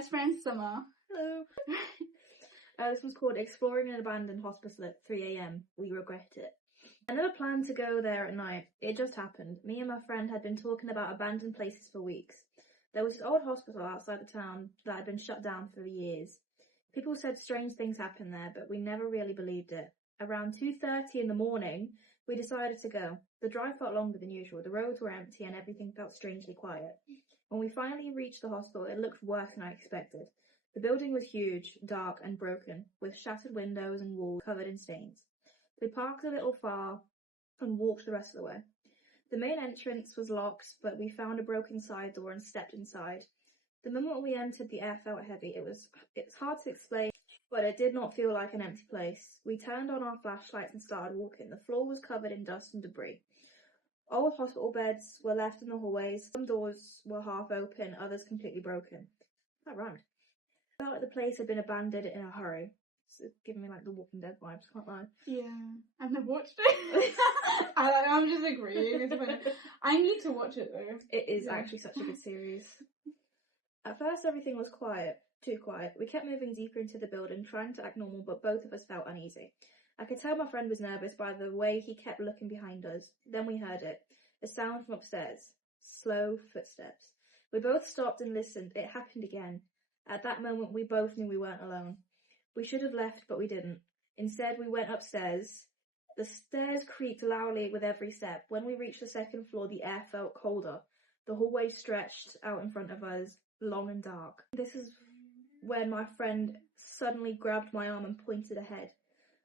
best friend Summer. Hello. This one's called Exploring an Abandoned Hospital at 3 a.m. We regret it. I never planned to go there at night. It just happened. Me and my friend had been talking about abandoned places for weeks. There was this old hospital outside the town that had been shut down for years. People said strange things happened there, but we never really believed it. Around 2:30 in the morning, we decided to go. The drive felt longer than usual. The roads were empty and everything felt strangely quiet. When we finally reached the hospital, it looked worse than I expected. The building was huge, dark and broken, with shattered windows and walls covered in stains. We parked a little far and walked the rest of the way. The main entrance was locked, but we found a broken side door and stepped inside. The moment we entered, the air felt heavy. It's hard to explain, but it did not feel like an empty place. We turned on our flashlights and started walking. The floor was covered in dust and debris. Old hospital beds were left in the hallways. Some doors were half open, others completely broken. That rhymed. I felt like the place had been abandoned in a hurry. It's giving me like the Walking Dead vibes, can't lie. Yeah, I've never watched it. I'm just agreeing. It's funny. I need to watch it though. It is actually such a good series. At first everything was quiet, too quiet. We kept moving deeper into the building, trying to act normal, but both of us felt uneasy. I could tell my friend was nervous by the way he kept looking behind us. Then we heard it. A sound from upstairs. Slow footsteps. We both stopped and listened. It happened again. At that moment we both knew we weren't alone. We should have left, but we didn't. Instead, we went upstairs. The stairs creaked loudly with every step. When we reached the second floor, the air felt colder. The hallway stretched out in front of us, long and dark. This is when my friend suddenly grabbed my arm and pointed ahead.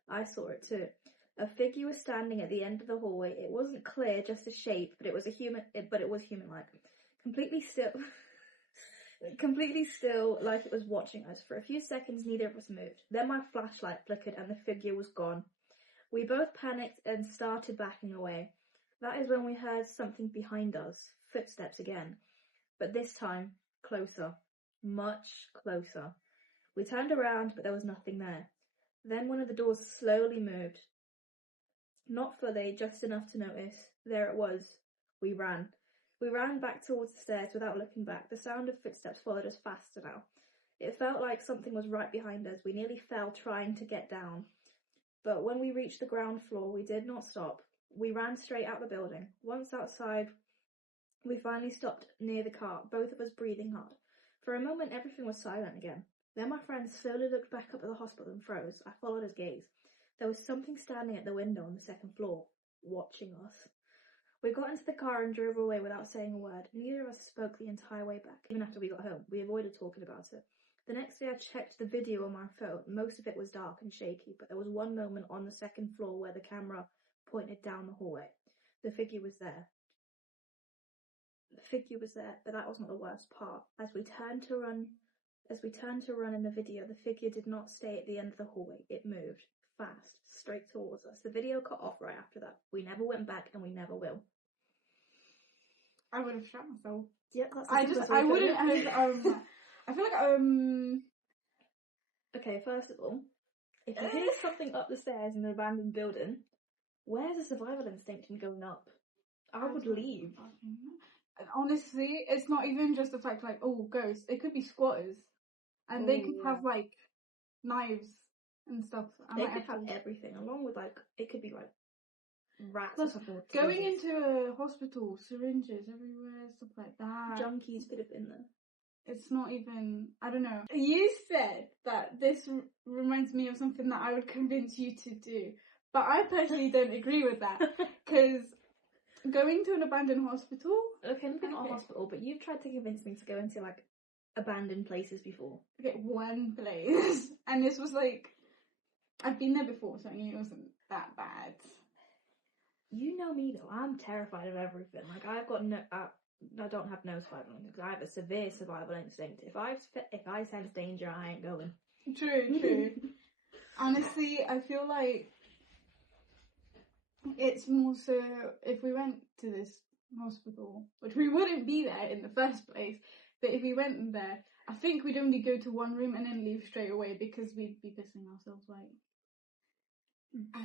I saw it too. A figure was standing at the end of the hallway. It wasn't clear, just a shape, but it was human-like. Completely still, like it was watching us. For a few seconds, neither of us moved. Then my flashlight flickered and the figure was gone. We both panicked and started backing away. That is when we heard something behind us. Footsteps again. But this time, closer. Much closer. We turned around, but there was nothing there. Then one of the doors slowly moved. Not fully, just enough to notice. There it was. We ran. We ran back towards the stairs without looking back. The sound of footsteps followed us faster now. It felt like something was right behind us. We nearly fell trying to get down. But when we reached the ground floor, we did not stop. We ran straight out the building. Once outside, we finally stopped near the car, both of us breathing hard. For a moment, everything was silent again. Then my friend slowly looked back up at the hospital and froze. I followed his gaze. There was something standing at the window on the second floor, watching us. We got into the car and drove away without saying a word. Neither of us spoke the entire way back. Even after we got home, we avoided talking about it. The next day I checked the video on my phone. Most of it was dark and shaky, but there was one moment on the second floor where the camera pointed down the hallway. The figure was there. But that wasn't the worst part. As we turned to run in the video, the figure did not stay at the end of the hallway. It moved fast, straight towards us. The video cut off right after that. We never went back and we never will. I would have shot myself. Yep, that's I wouldn't have, I feel like, Okay, first of all, if you hear something up the stairs in an abandoned building, where's the survival instinct in going up? I would leave. Honestly, it's not even just the fact like, oh, ghosts. It could be squatters. And they could have, like, knives and stuff. They could have everything, along with, like, it could be, like, rats plus, or something. Going into a hospital, syringes everywhere, stuff like that. Junkies could have been there. It's not even, I don't know. You said that this reminds me of something that I would convince you to do. But I personally don't agree with that. Because going to an abandoned hospital... Okay, not a hospital, but you've tried to convince me to go into, like, abandoned places before. Okay, one place. And this was, like... I've been there before, so I knew it wasn't that bad. You know me, though. I'm terrified of everything. Like, I've got no... I don't have no survival instinct. I have a severe survival instinct. If I sense danger, I ain't going. True. Honestly, I feel like it's more so if we went to this hospital, which we wouldn't be there in the first place, but if we went there, I think we'd only go to one room and then leave straight away because we'd be pissing ourselves like.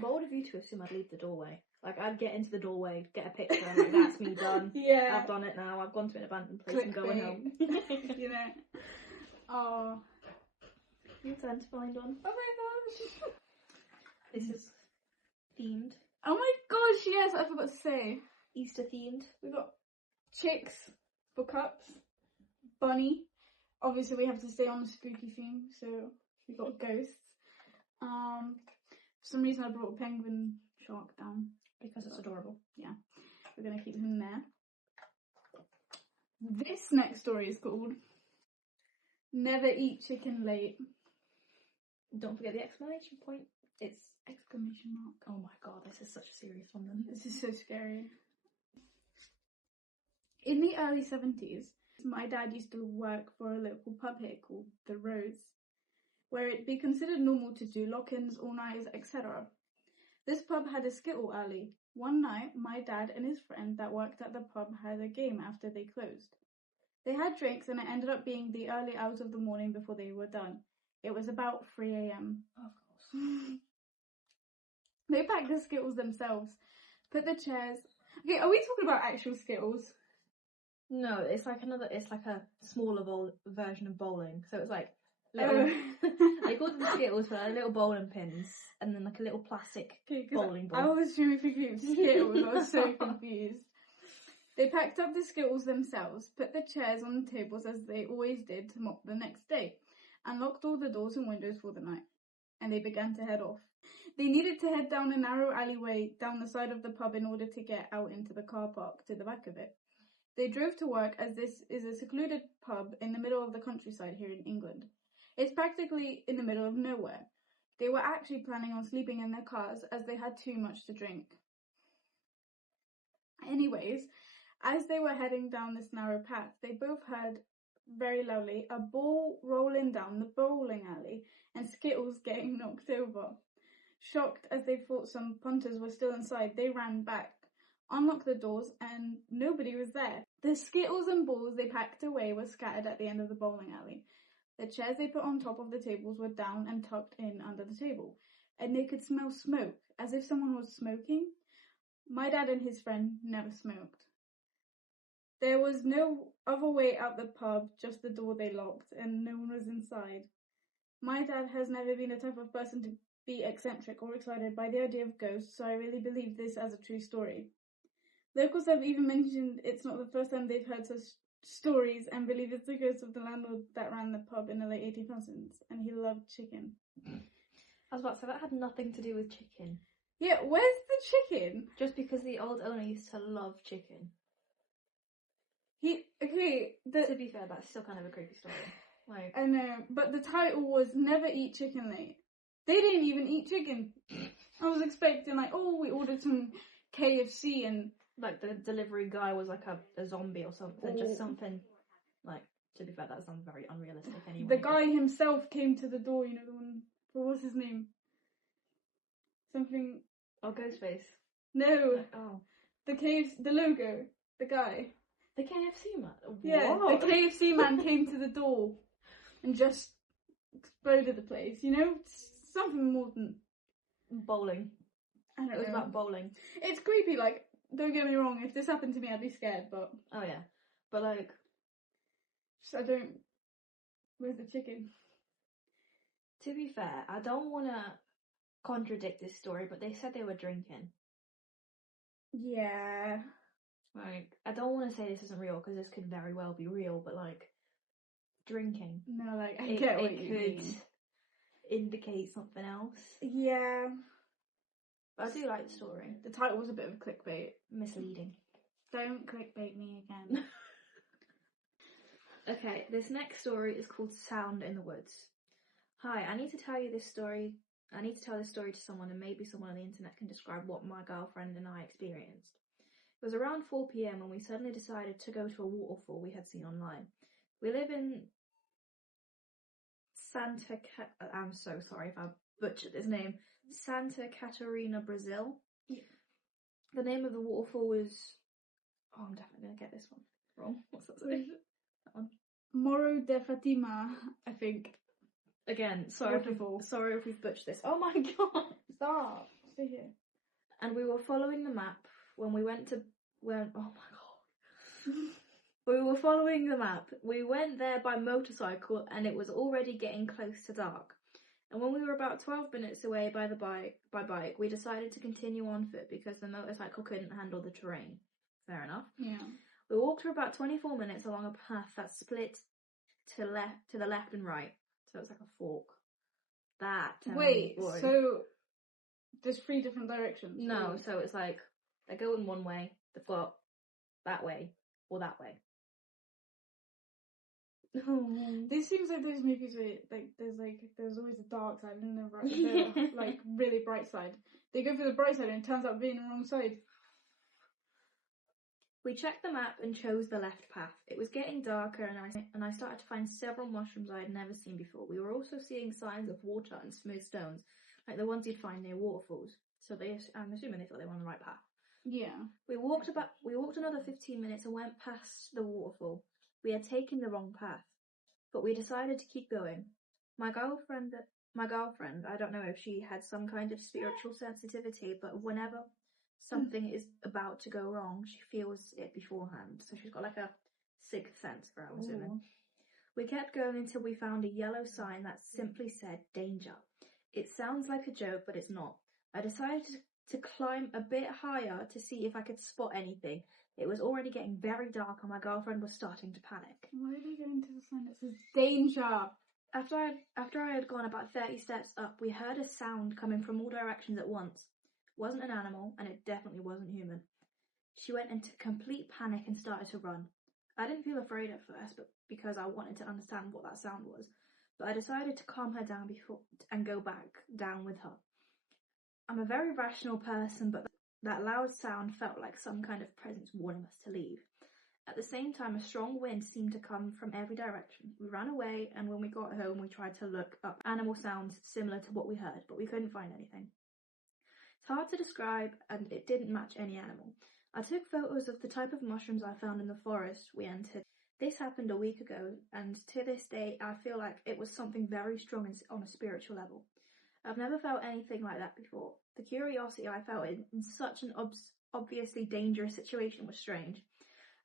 Bold of you to assume I'd leave the doorway. Like, I'd get into the doorway, get a picture, and like, that's me done. Yeah. I've done it now. I've gone to an abandoned place and going home. You know. Oh. Your turn to find one. Oh my gosh. This is themed. Oh my gosh, yes, I forgot to say. Easter themed. We got chicks for cups, bunny. Obviously, we have to stay on the spooky theme, so we got ghosts. For some reason, I brought a penguin shark down Because it's adorable. Yeah, we're gonna keep him there. This next story is called "Never Eat Chicken Late." Don't forget the exclamation point. It's Exclamation mark. oh my god, this is such a serious one then. This is so scary. In the early 70s, my dad used to work for a local pub here called The Rose, where it'd be considered normal to do lock-ins, all-nighters, etc. This pub had a skittle alley. One night, my dad and his friend that worked at the pub had a game after they closed. They had drinks and it ended up being the early hours of the morning before they were done. It was about 3 a.m. Of course. They packed the skittles themselves, put the chairs... Okay, are we talking about actual skittles? No, it's like a smaller version of bowling. So it's like little, they called them skittles for like little bowling pins, and then like a little plastic bowling ball. I was really thinking it was skittles. I was so confused. They packed up the skittles themselves, put the chairs on the tables as they always did to mop the next day, and locked all the doors and windows for the night. And they began to head off. They needed to head down a narrow alleyway down the side of the pub in order to get out into the car park to the back of it. They drove to work as this is a secluded pub in the middle of the countryside here in England. It's practically in the middle of nowhere. They were actually planning on sleeping in their cars as they had too much to drink. Anyways, as they were heading down this narrow path, they both heard very loudly a ball rolling down the bowling alley and skittles getting knocked over. Shocked as they thought some punters were still inside, they ran back, unlocked the doors, and nobody was there. The skittles and balls they packed away were scattered at the end of the bowling alley. The chairs they put on top of the tables were down and tucked in under the table, and they could smell smoke, as if someone was smoking. My dad and his friend never smoked. There was no other way out the pub, just the door they locked, and no one was inside. My dad has never been the type of person to be eccentric or excited by the idea of ghosts, so I really believe this as a true story. Locals have even mentioned it's not the first time they've heard such stories and believe it's the ghost of the landlord that ran the pub in the late 1800s, and he loved chicken. I was about to say that had nothing to do with chicken. Yeah, where's the chicken? Just because the old owner used to love chicken. To be fair, that's still kind of a creepy story. Like, I know, but the title was Never Eat Chicken Late. They didn't even eat chicken. I was expecting we ordered some KFC and... Like, the delivery guy was like a zombie or something. Just something, like, to be fair, that sounds very unrealistic anyway. The guy himself came to the door, you know, the one... What's his name? Something... Oh, Ghostface. No. Like, oh. The logo. The guy. The KFC man? Yeah, what? the KFC man came to the door and just exploded the place, you know? Something more than... Bowling. I don't know. It was about bowling. It's creepy, like, don't get me wrong, if this happened to me I'd be scared, but... Oh yeah. But like... I don't... Where's the chicken? To be fair, I don't want to contradict this story, but they said they were drinking. Yeah. Like, I don't want to say this isn't real, because this could very well be real, but like, drinking. No, like, I get what you mean. It could indicate something else. Yeah. But I do like the story. The title was a bit of clickbait. Misleading. Don't clickbait me again. Okay, this next story is called Sound in the Woods. Hi, I need to tell this story to someone, and maybe someone on the internet can describe what my girlfriend and I experienced. It was around 4 p.m. when we suddenly decided to go to a waterfall we had seen online. We live in I'm so sorry if I butchered this name. Santa Catarina, Brazil. Yeah. The name of the waterfall was... Oh, I'm definitely going to get this one wrong. What's that say? That one. Morro de Fatima, I think. Again, sorry if we've butchered this. Oh my god! Stop. Stay here. And we were following the map when we went to... oh my god. We were following the map. We went there by motorcycle and it was already getting close to dark. And when we were about 12 minutes away by bike, we decided to continue on foot because the motorcycle couldn't handle the terrain. Fair enough. Yeah. We walked for about 24 minutes along a path that split to the left and right. So it's like a fork. Wait, so there's 3 different directions? No, so it's like they're going one way, they've got that way or that way. This seems like those movies where there's always a dark side and the like really bright side. They go for the bright side and it turns out being the wrong side. We checked the map and chose the left path. It was getting darker and I started to find several mushrooms I had never seen before. We were also seeing signs of water and smooth stones, like the ones you'd find near waterfalls. So I'm assuming they thought they were on the right path. Yeah. We walked another 15 minutes and went past the waterfall. We had taken the wrong path, but we decided to keep going. My girlfriend, I don't know if she had some kind of spiritual sensitivity, but whenever something is about to go wrong, she feels it beforehand. So she's got like a sixth sense for our assuming. We kept going until we found a yellow sign that simply said danger. It sounds like a joke, but it's not. I decided to climb a bit higher to see if I could spot anything. It was already getting very dark and my girlfriend was starting to panic. Why are they going to the sign that says danger? After I had gone about 30 steps up, we heard a sound coming from all directions at once. It wasn't an animal, and it definitely wasn't human. She went into complete panic and started to run. I didn't feel afraid at first, but because I wanted to understand what that sound was. But I decided to calm her down and go back down with her. I'm a very rational person, but that loud sound felt like some kind of presence warning us to leave. At the same time, a strong wind seemed to come from every direction. We ran away, and when we got home, we tried to look up animal sounds similar to what we heard, but we couldn't find anything. It's hard to describe, and it didn't match any animal. I took photos of the type of mushrooms I found in the forest we entered. This happened a week ago, and to this day, I feel like it was something very strong on a spiritual level. I've never felt anything like that before. The curiosity I felt in such an obviously dangerous situation was strange.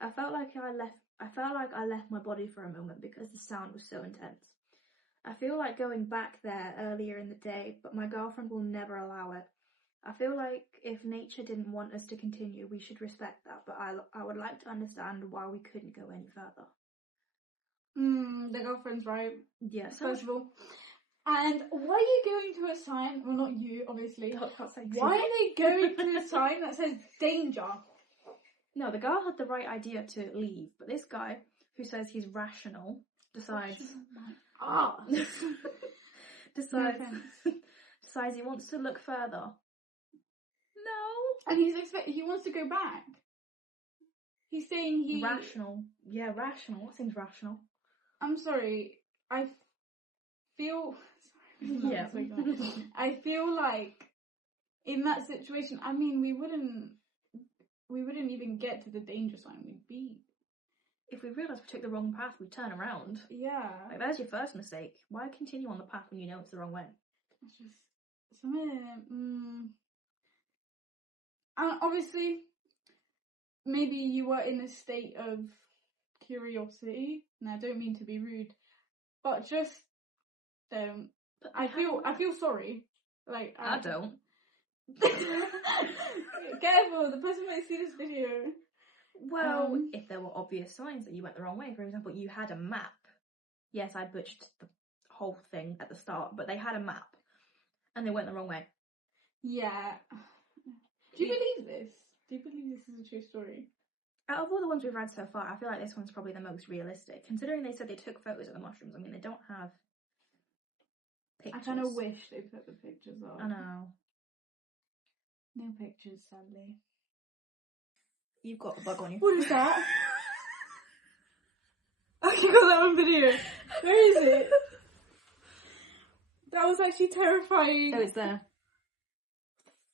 I felt like I left my body for a moment because the sound was so intense. I feel like going back there earlier in the day, but my girlfriend will never allow it. I feel like if nature didn't want us to continue, we should respect that, but I would like to understand why we couldn't go any further. The girlfriend's right. Yes. First of all. And why are you going to a sign? Well, not you, obviously. Why are they going to a sign that says danger? No, the girl had the right idea to leave, but this guy, who says he's rational, decides decides he wants to look further. No. And he wants to go back. He's saying rational. Yeah, rational. What seems rational? I'm sorry. I feel yeah. I feel like in that situation, I mean, we wouldn't even get to the danger sign. If we realised we took the wrong path, we'd turn around. Yeah. Like, there's your first mistake. Why continue on the path when you know it's the wrong way? It's just something. And obviously, maybe you were in a state of curiosity. And I don't mean to be rude, but just don't. I feel sorry. Like I don't. Careful, the person might see this video. Well, if there were obvious signs that you went the wrong way, for example, you had a map. Yes, I butchered the whole thing at the start, but they had a map, and they went the wrong way. Yeah. Do you believe this? Do you believe this is a true story? Out of all the ones we've read so far, I feel like this one's probably the most realistic. Considering they said they took photos of the mushrooms, I mean, they don't have pictures. I kind of wish they put the pictures on. I know. No pictures, sadly. You've got a bug on you. What is that? Oh, you got that on video. Where is it? That was actually terrifying. Oh, it's there.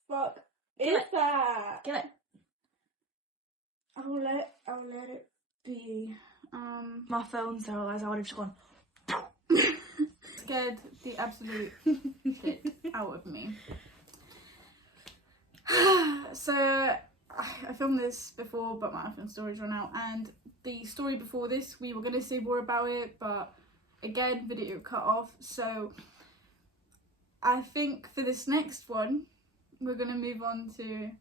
Fuck is that? Kill it. I'll let it be. My phone's there, otherwise I would have just gone. Scared the absolute shit out of me. So I filmed this before, but my iPhone storage ran out, and the story before this, we were going to say more about it, but again, video cut off, so I think for this next one, we're going to move on to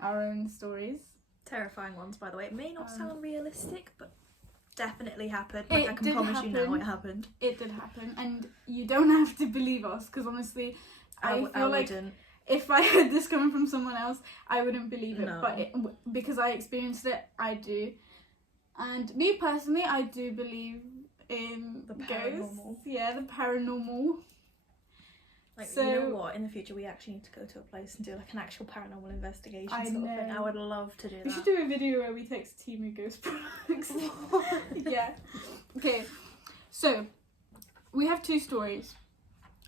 our own stories. Terrifying ones, by the way. It may not sound realistic, but definitely happened. It I can did promise you now happen. it happened. It did happen, and you don't have to believe us, because honestly, I feel like wouldn't. if I heard this coming from someone else, I wouldn't believe it. No. But because I experienced it, I do. And me personally, I do believe in The ghosts. paranormal. Yeah, the paranormal. Like, So- you know what? In the future, we actually need to go to a place and do like an actual paranormal investigation I sort of thing. know. I would love to do We that. should do a video where we text Timu ghost products. Yeah. Okay. So, we have two stories.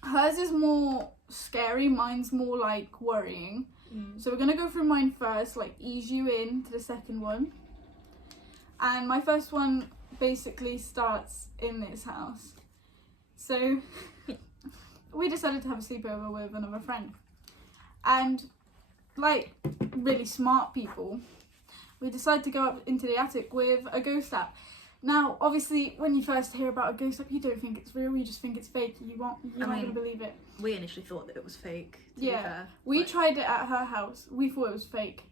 Hers is more scary, mine's more like worrying. So we're gonna go through mine first, like ease you in to the second one. And my first one basically starts in this house. So we decided to have a sleepover with another friend. And like really smart people, we decided to go up into the attic with a ghost app. Now, obviously, when you first hear about a ghost app, you don't think it's real, you just think it's fake. You're not gonna believe it. We initially thought that it was fake. To be Yeah. fair. We Like, tried it at her house. We thought it was fake.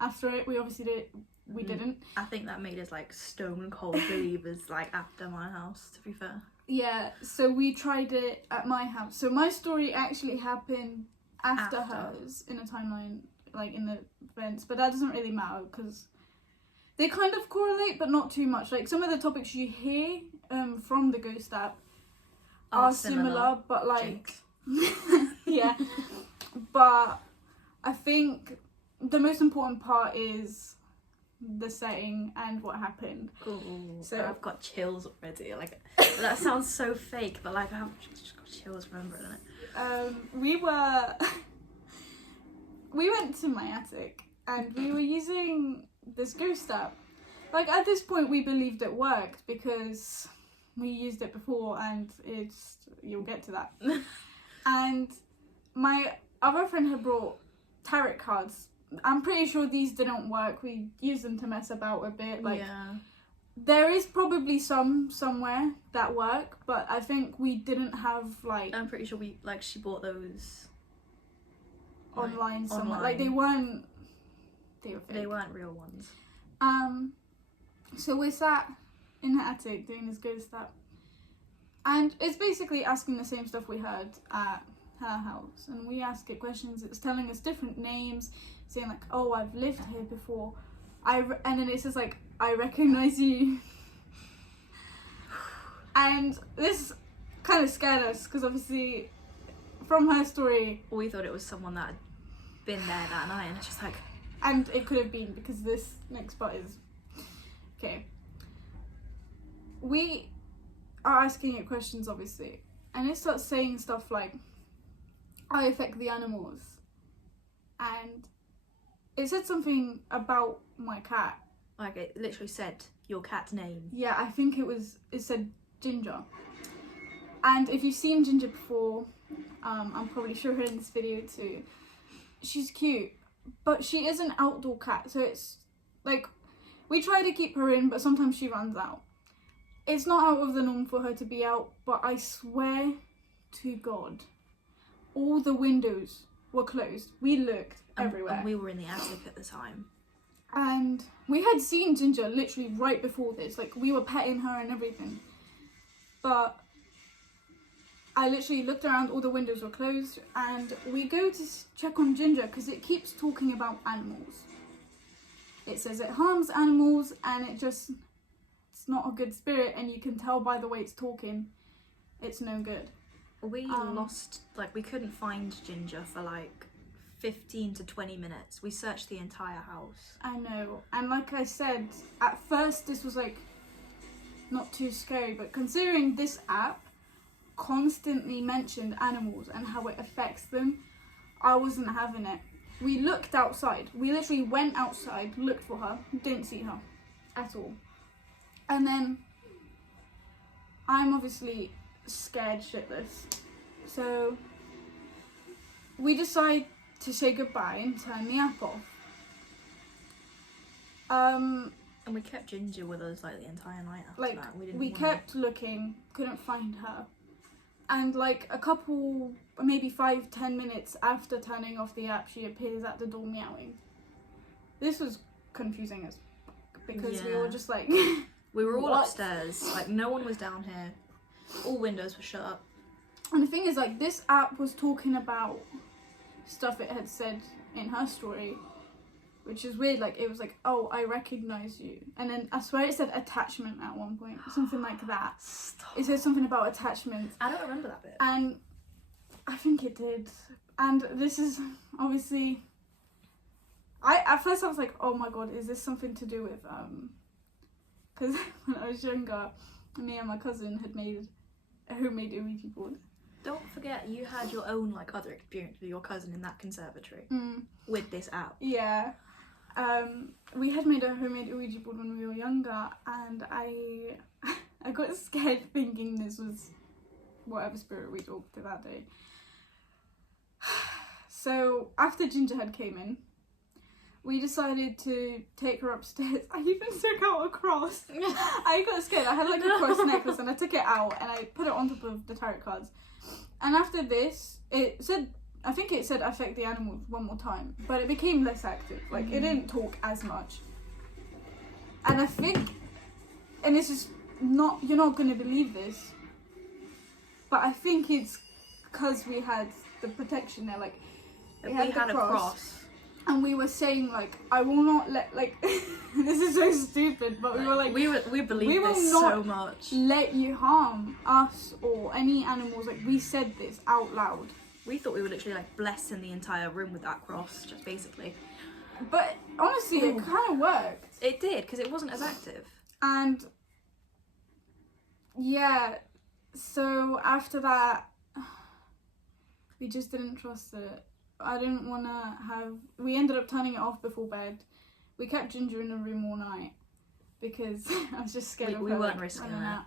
After it, we obviously Mhm. didn't. I think that made us like stone cold believers. Like after my house, to be fair. Yeah, so we tried it at my house. So my story actually happened after After. hers in a timeline, like in the events, but that doesn't really matter because they kind of correlate, but not too much. Like some of the topics you hear from the ghost app are similar, but like Jinx. yeah, but I think the most important part is the setting and what happened. Ooh, So- I've got chills already. Like that sounds so fake, but like I've just got chills remembering it. We went to my attic and we were using this ghost app. Like at this point we believed it worked because we used it before, and you'll get to that. And my other friend had brought tarot cards. I'm pretty sure these didn't work. We used them to mess about a bit. Like yeah. there is probably some somewhere that work, but I think we didn't have like I'm pretty sure she bought those online somewhere. online. Like they weren't. They were fake. They weren't real ones. So we're sat in the attic doing this ghost app, and it's basically asking the same stuff we heard at her house, and we ask it questions. It's telling us different names, saying like, "Oh, I've lived here before," and then it says like, "I recognize you," and this kind of scared us because obviously, from her story, We thought it was someone that had been there that night, and it's just like, and it could have been because this next part is okay. We are asking it questions, obviously, and it starts saying stuff like, "I affect the animals," and it said something about my cat. like it literally said your cat's name. Yeah, I think it said Ginger. And if you've seen Ginger before, I'm probably sure her in this video too. She's cute, but she is an outdoor cat, so it's like we try to keep her in, but sometimes she runs out. It's not out of the norm for her to be out, but I swear to God, all the windows were closed. We looked everywhere. And we were in the attic at the time. And we had seen Ginger literally right before this. Like, we were petting her and everything. But I literally looked around, all the windows were closed. And we go to check on Ginger because it keeps talking about animals. It says it harms animals and it's not a good spirit. And you can tell by the way it's talking, it's no good. We lost, we couldn't find Ginger for 15 to 20 minutes. We searched the entire house. I know. And like I said, at first this was not too scary, but considering this app constantly mentioned animals and how it affects them, I wasn't having it. We looked outside. We literally went outside, looked for her, didn't see her at all. And then I'm obviously scared shitless. So we decide to say goodbye and turn the app off. Um, And we kept Ginger with us like the entire night after like that. We we kept looking, couldn't find her, and like a couple, maybe 5-10 minutes after turning off the app, she appears at the door meowing. This was confusing as fuck because we Yeah. were just like, We were all What? upstairs. Like no one was down here. All windows were shut. and the thing is, like, this app was talking about stuff it had said in her story, which is weird. Like, it was like, oh, I recognize you, and then I swear it said attachment at one point, something like that. Stop. It said something about attachment, I don't remember that bit. and I think it did. And this is obviously, at first I was like, oh my god, is this something to do with because when I was younger, me and my cousin had made a homemade Ouija board. Don't forget, you had your own like other experience with your cousin in that conservatory with this app. Yeah. We had made a homemade Ouija board when we were younger, and I got scared thinking this was whatever spirit we talked to that day. So after Gingerhead came in, we decided to take her upstairs. I even took out a cross. I got scared. I had like a cross necklace and I took it out and I put it on top of the tarot cards. And after this, it said, I think it said affect the animals one more time, but it became less active. Like, it didn't talk as much. And I think, and this is not, you're not going to believe this, but I think it's because we had the protection there. Like, We had a cross. and we were saying, like, I will not let, like, this is so stupid, but we were like, we believe we will this not so much. let you harm us or any animals. Like, we said this out loud. We thought we were literally like blessing the entire room with that cross, just basically. But honestly, it kind of worked. It did, because it wasn't as active. And yeah, so after that, we just didn't trust it. I didn't want to have, we ended up turning it off before bed. We kept Ginger in the room all night because I was just scared of We her, weren't like, risking running it. out.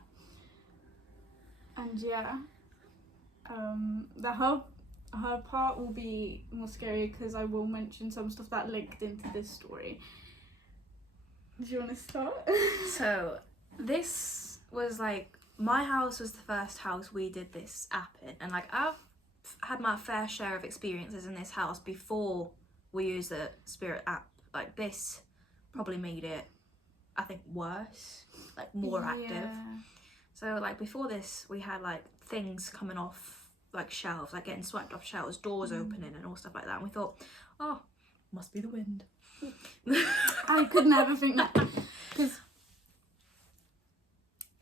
And yeah, her part will be more scary because I will mention some stuff that linked into this story. Do you want to start? So, this was like, my house was the first house we did this app in, and like I've had my fair share of experiences in this house before we used the spirit app. Like, this probably made it, I think, worse, like more active. Yeah. So like before this, we had like things coming off like shelves, like getting swiped off shelves, doors opening and all stuff like that, and we thought, oh, must be the wind. I could never think that, because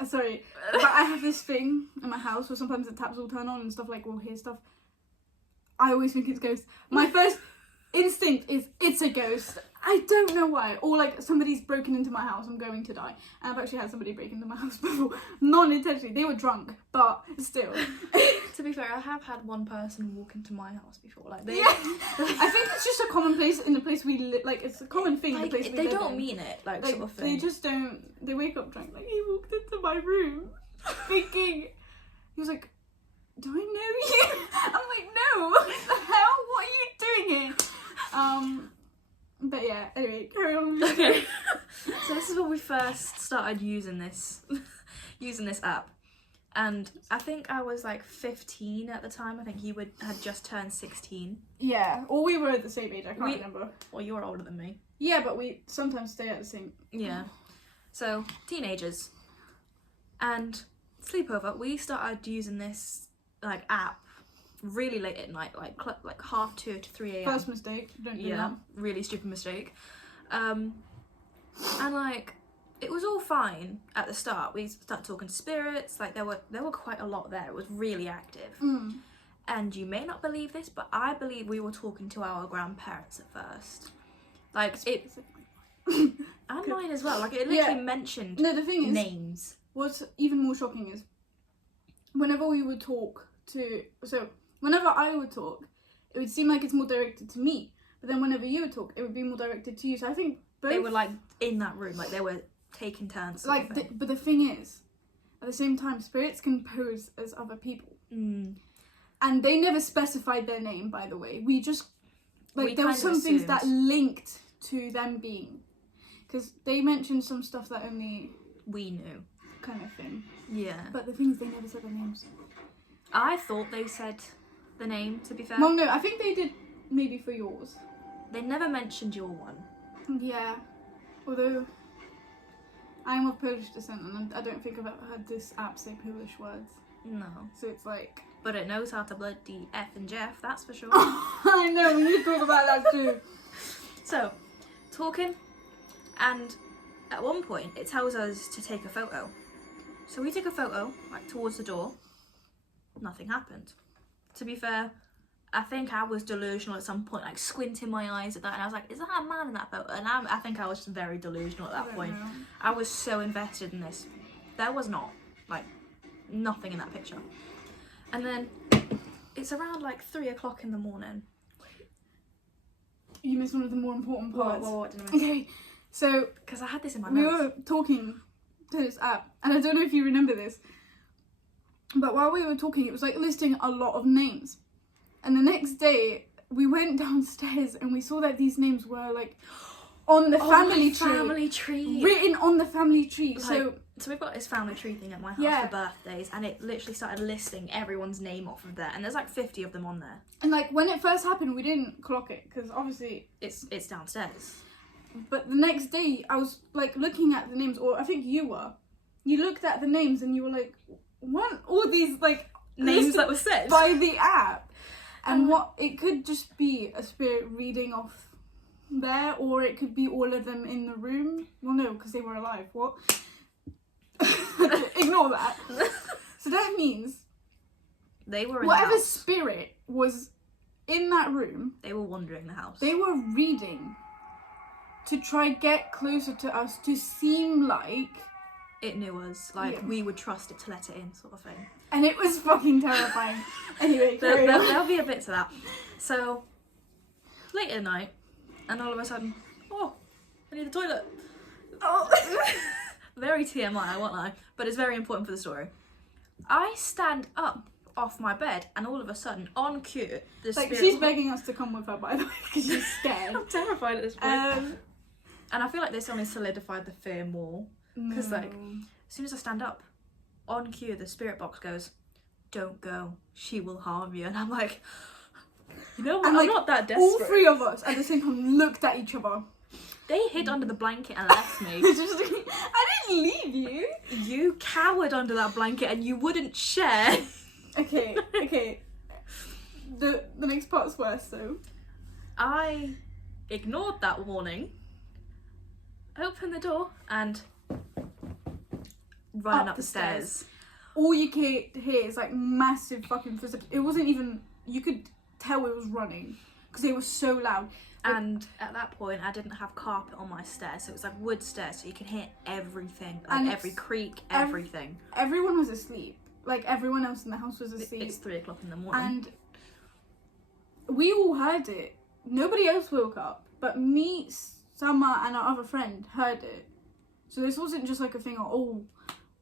sorry, but I have this thing in my house where sometimes the taps will turn on and stuff, like we'll hear stuff. I always think it's ghosts. My first instinct is it's a ghost. I don't know why. Or like somebody's broken into my house, I'm going to die. And I've actually had somebody break into my house before. Not intentionally, they were drunk, but still. To be fair, I have had one person walk into my house before. Like they, Yeah. I think it's just a common place in the place we live. Like, it's a common thing in the like, place we they live don't in. mean it, like Like, sort of they thing. just don't. They wake up drunk. Like, he walked into my room, thinking, he was like, "Do I know you?" I'm like, "No. What the hell? What are you doing here?" But yeah. Anyway, carry on. Okay. So this is when we first started using this, using this app, and I think I was like 15 at the time. I think you had just turned 16. Yeah. Or we were at the same age. I can't We- remember. Well, you're older than me. Yeah, but we sometimes stay at the same. Yeah. So, teenagers. And sleepover, we started using this like app really late at night, like 2:30 to 3 a.m. First mistake. Don't do Yeah, that. really stupid mistake. And like it was all fine at the start. We started talking spirits, like there were quite a lot there. It was really active. And you may not believe this, but I believe we were talking to our grandparents at first. Like it, and mine as well. Like it literally mentioned No, the thing is, names. what's even more shocking is whenever we would talk to, so whenever I would talk, it would seem like it's more directed to me, but then whenever you would talk, it would be more directed to you. So I think both, They were like in that room, like they were taking turns. sort like of thing. but the thing is, at the same time, spirits can pose as other people, and they never specified their name, by the way. We just, like, We there were kind of some things that assumed. linked to them being, because they mentioned some stuff that only We knew. kind of thing. Yeah. But the thing is, they never said their names. I thought they said the name, to be fair. Well, no, I think they did maybe for yours. They never mentioned your one. Yeah. Although, I'm of Polish descent and I don't think I've ever heard this app say Polish words. No. So it's like... But it knows how to bloody F and Jeff, that's for sure. I know, we need to talk about that too. So, talking, and at one point it tells us to take a photo. So we took a photo, like towards the door. Nothing happened. To be fair, I think I was delusional at some point, like squinting my eyes at that, and I was like, is that a man in that photo? And I think I was just very delusional at that point. Know. I was so invested in this. There was not, like, nothing in that picture. And then it's around like 3 o'clock in the morning. You missed one of the more important parts. What did I miss? Okay, so Because I had this in my we notes. were talking to this app, and I don't know if you remember this, but while we were talking, it was like listing a lot of names. And the next day, we went downstairs and we saw that these names were like on the family tree. Family tree. Written on the family tree. So we've got this family tree thing at my house Yeah. for birthdays, and it literally started listing everyone's name off of there, and there's like 50 of them on there. And like when it first happened, we didn't clock it because obviously It's downstairs. But the next day, I was like looking at the names, or I think you were. You looked at the names and you were like, "What? All these like Names listed that were said. by the app." And what it could just be a spirit reading off there, or it could be all of them in the room. Well, no, because they were alive. What? Ignore that. So that means They were in whatever the house. spirit was in that room, They were wandering the house. they were reading to try get closer to us to seem like, It knew us. Like, Yeah. we would trust it to let it in, sort of thing. and it was fucking terrifying. Anyway, carry on. There'll be a bit to that. So, late at night, and all of a sudden, oh, I need the toilet. Oh. Very TMI, I won't lie, but it's very important for the story. I stand up off my bed, and all of a sudden, on cue, the Like, spirit... she's begging us to come with her, by the way, because she's scared. I'm terrified at this point. And I feel like this only solidified the fear more. Because, like, as soon as I stand up, on cue, the spirit box goes, "Don't go, she will harm you." And I'm like, you know what, And, I'm like, not that desperate. all three of us at the same time looked at each other. They hid under the blanket and left me. I didn't leave you. You cowered under that blanket and you wouldn't share. Okay. The next part's worse, though. I ignored that warning, opened the door, and running up the stairs. All you can hear is like massive fucking physical. It wasn't even. You could tell it was running because they were so loud. And at that point, I didn't have carpet on my stairs, so it was like wood stairs, so you can hear everything, like And every creak, everything. Everyone was asleep. Like everyone else in the house was asleep. It's 3 o'clock in the morning. And we all heard it. Nobody else woke up, but me, Summer, and our other friend heard it. So this wasn't just like a thing of, oh,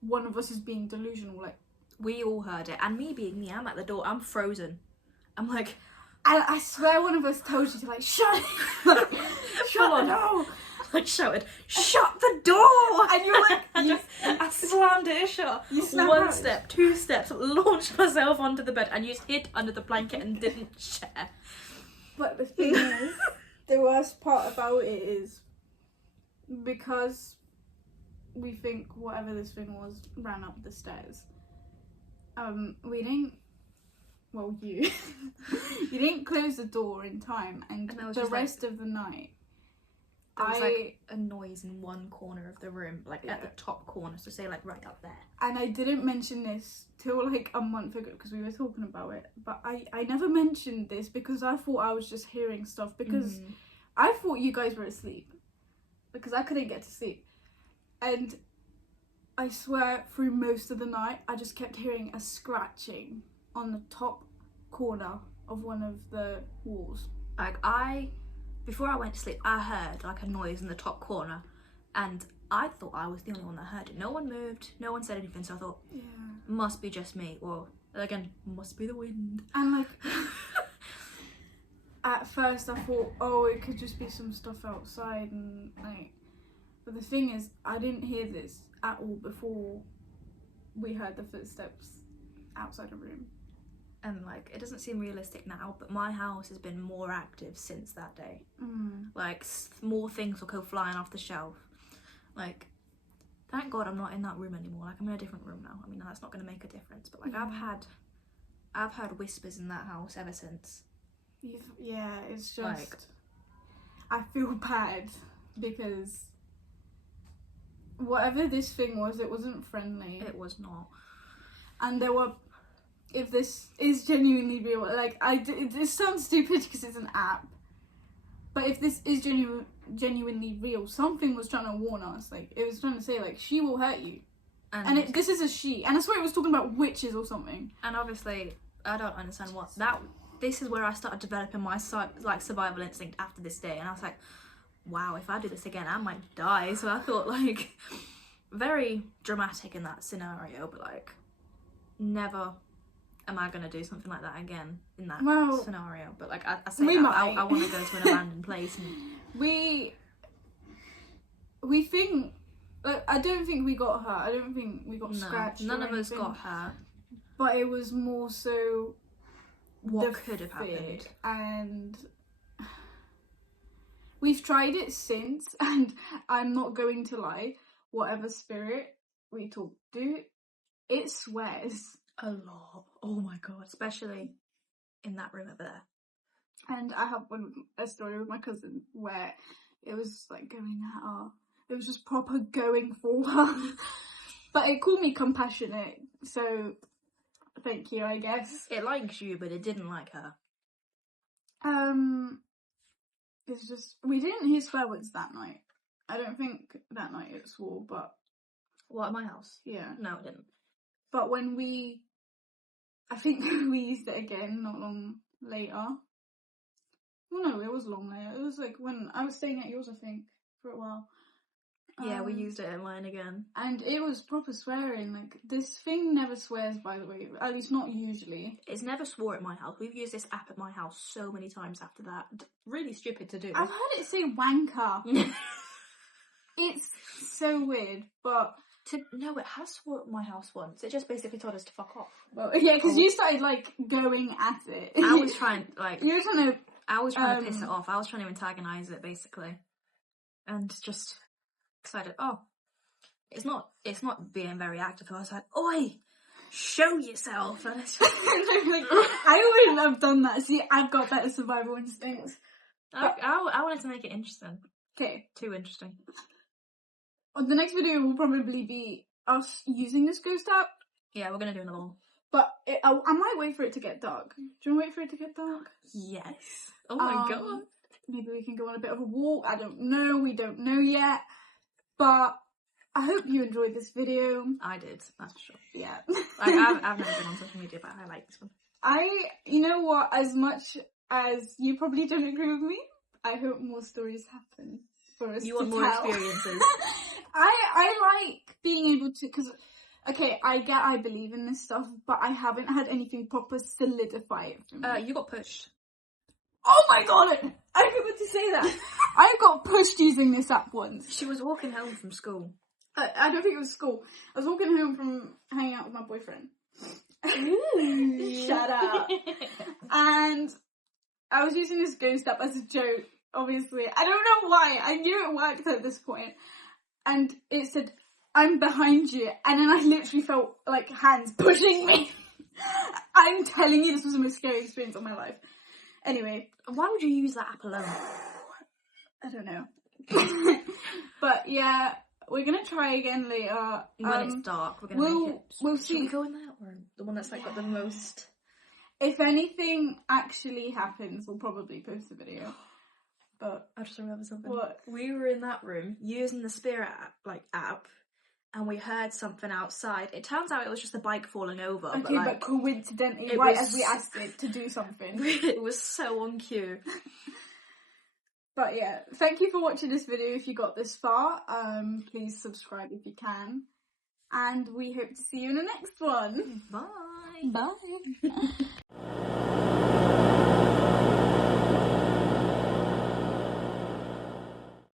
one of us is being delusional. Like, We all heard it, and me being me, I'm at the door, I'm frozen. I'm like, and I swear one of us told you to like shut Full the door, I shouted, "Shut the door!" and you're like, I slammed it shut. You snapped One out. step, 2 steps, launched myself onto the bed, and you just hid under the blanket and didn't share. But the thing is, the worst part about it is because we think whatever this thing was ran up the stairs. We didn't. Well, you didn't close the door in time, and And I was the just like- rest of the night, There was like a noise in one corner of the room, like at the Yeah. top corner, so say like right up there. and I didn't mention this till like a month ago because we were talking about it. But I never mentioned this because I thought I was just hearing stuff because I thought you guys were asleep because I couldn't get to sleep, and I swear through most of the night I just kept hearing a scratching on the top corner of one of the walls. Like before I went to sleep, I heard like a noise in the top corner, and I thought I was the only one that heard it. No one moved, no one said anything, so I thought, Yeah. must be just me, or again, must be the wind. And like at first I thought, oh, it could just be some stuff outside, and like the thing is, I didn't hear this at all before we heard the footsteps outside the room. And like, it doesn't seem realistic now, but my house has been more active since that day. Like, more things will go flying off the shelf. Like, thank God I'm not in that room anymore. Like, I'm in a different room now. I mean, that's not going to make a difference, but like, I've had whispers in that house ever since. Yeah, it's just, Like, I feel bad because whatever this thing was, it wasn't friendly. it was not. And there were, if this is genuinely real, like, it sounds stupid because it's an app, but if this is genuinely real, something was trying to warn us. Like, it was trying to say, like, she will hurt you. And this is a she. And I swear it was talking about witches or something. And obviously, I don't understand what that. This is where I started developing my like survival instinct after this day, and I was like, wow, if I do this again, I might die. So I thought, like, very dramatic in that scenario, but like, never am I gonna do something like that again in that scenario. But like, I say that, I want to go to an abandoned place. And we think, like, I don't think we got hurt. I don't think we got scratched. None of us got hurt. But it was more so what could have happened. And we've tried it since, and I'm not going to lie, whatever spirit we talk to, it swears a lot. Oh my God, especially in that room over there. And I have a story with my cousin where it was like going at her. It was just proper going for her. But it called me compassionate, so thank you, I guess. It likes you, but it didn't like her. It's just, we didn't hear swear words that night. I don't think that night it swore, but... What, at my house? Yeah. No, it didn't. But when I think we used it again not long later. Well, no, it was long later. It was like when I was staying at yours, I think, for a while. Yeah, we used it at mine again. And it was proper swearing. Like, this thing never swears, by the way. At least not usually. It's never swore at my house. We've used this app at my house so many times after that. Really stupid to do. I've heard it say wanker. It's so weird, but... No, it has swore at my house once. It just basically told us to fuck off. Well, yeah, because you started, like, going at it. I was trying, like... You were trying to... I was trying to piss it off. I was trying to antagonise it, basically. And just... decided, it's not being very active. I was like, oi, show yourself. And it's just... like, I wouldn't have done that. See, I've got better survival instincts. I wanted to make it interesting. Okay. Too interesting. The next video will probably be us using this ghost app. Yeah, we're going to do another one. But I might wait for it to get dark. Do you want to wait for it to get dark? Yes. Oh my God. Maybe we can go on a bit of a walk. I don't know. We don't know yet. But I hope you enjoyed this video. I did, that's for sure. Yeah. I've never been on social media, but I like this one. You know what, as much as you probably don't agree with me, I hope more stories happen for us to tell. You want more experiences. I like being able to, because, okay, I believe in this stuff, but I haven't had anything proper solidify it for me. You got pushed. Oh my God, I forgot to say that. I got pushed using this app once. She was walking home from school. I don't think it was school. I was walking home from hanging out with my boyfriend. Shut up. And I was using this ghost app as a joke, obviously. I don't know why. I knew it worked at this point. And it said, I'm behind you. And then I literally felt like hands pushing me. I'm telling you, this was the most scary experience of my life. Anyway. Why would you use that app alone? I don't know. But yeah, we're gonna try again later. When it's dark, we're gonna make it. We'll see. Should we go in that one? The one that's like got the most... If anything actually happens, we'll probably post a video. But I just remember something. What? We were in that room using the Spirit app, and we heard something outside. It turns out it was just a bike falling over. Okay, but coincidentally, as we asked it to do something. It was so on cue. But yeah, thank you for watching this video if you got this far. Please subscribe if you can. And we hope to see you in the next one. Bye. Bye.